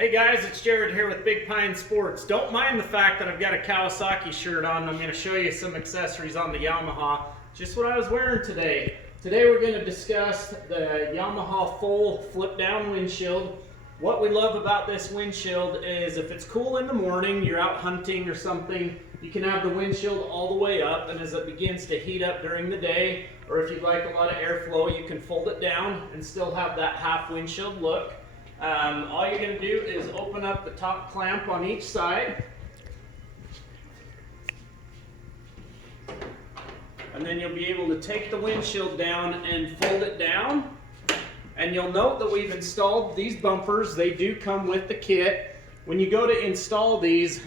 Hey guys, it's Jared here with Big Pine Sports. Don't mind the fact that I've got a Kawasaki shirt on. I'm going to show you some accessories on the Yamaha. Just what I was wearing today. Today we're going to discuss the Yamaha full flip down windshield. What we love about this windshield is if it's cool in the morning, you're out hunting or something, you can have the windshield all the way up, and as it begins to heat up during the day, or if you'd like a lot of airflow, you can fold it down and still have that half windshield look. All you're going to do is open up the top clamp on each side, and then you'll be able to take the windshield down and fold it down. And you'll note that we've installed these bumpers. They do come with the kit. When you go to install these,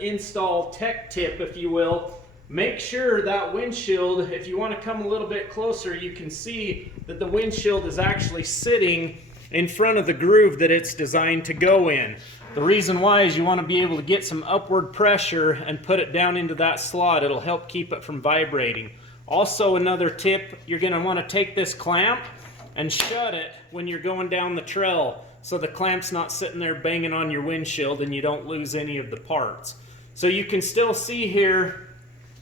install tech tip if you will, make sure that windshield, if you want to come a little bit closer, you can see that the windshield is actually sitting in front of the groove that it's designed to go in. The reason why is you want to be able to get some upward pressure and put it down into that slot. It'll help keep it from vibrating. Also, another tip, you're going to want to take this clamp and shut it when you're going down the trail so the clamp's not sitting there banging on your windshield and you don't lose any of the parts. So you can still see here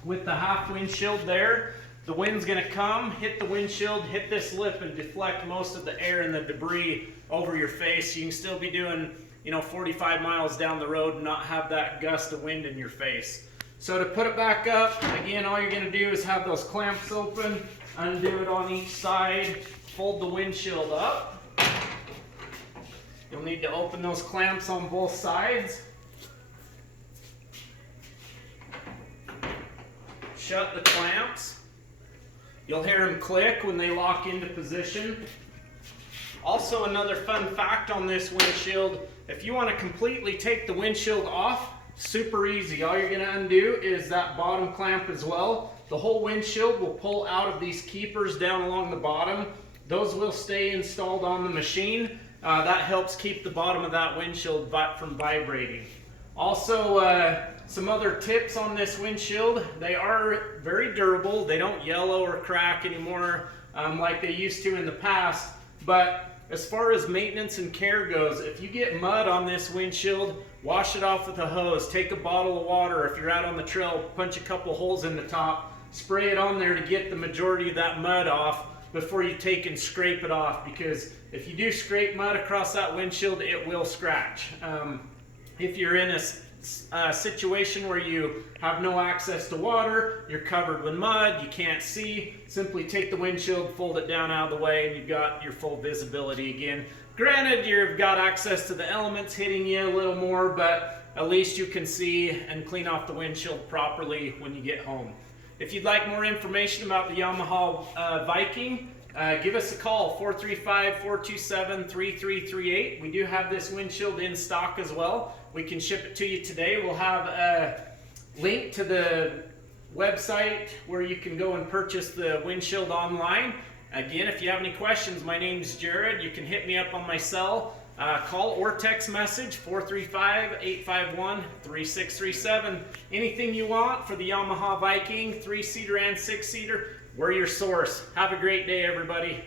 with the half windshield there, the wind's going to come, hit the windshield, hit this lip, and deflect most of the air and the debris over your face. You can still be doing, 45 miles down the road and not have that gust of wind in your face. So to put it back up, again, all you're going to do is have those clamps open, undo it on each side, fold the windshield up. You'll need to open those clamps on both sides. Shut the clamps. You'll hear them click when they lock into position. Also, another fun fact on this windshield, if you want to completely take the windshield off, super easy. All you're going to undo is that bottom clamp as well. The whole windshield will pull out of these keepers down along the bottom. Those will stay installed on the machine. That helps keep the bottom of that windshield from vibrating. Also, some other tips on this windshield. They are very durable. They don't yellow or crack anymore like they used to in the past. But as far as maintenance and care goes, if you get mud on this windshield, wash it off with a hose. Take a bottle of water. If you're out on the trail, punch a couple holes in the top. Spray it on there to get the majority of that mud off before you take and scrape it off, because if you do scrape mud across that windshield, it will scratch. If you're in a situation where you have no access to water, you're covered with mud, you can't see, simply take the windshield, fold it down out of the way, and you've got your full visibility again. Granted, you've got access to the elements hitting you a little more, but at least you can see and clean off the windshield properly when you get home. If you'd like more information about the Yamaha Viking, give us a call, 435-427-3338. We do have this windshield in stock as well. We can ship it to you today. We'll have a link to the website where you can go and purchase the windshield online. Again, if you have any questions, my name is Jared. You can hit me up on my cell. Call or text message 435-851-3637. Anything you want for the Yamaha Viking 3-seater and 6-seater, we're your source. Have a great day, everybody.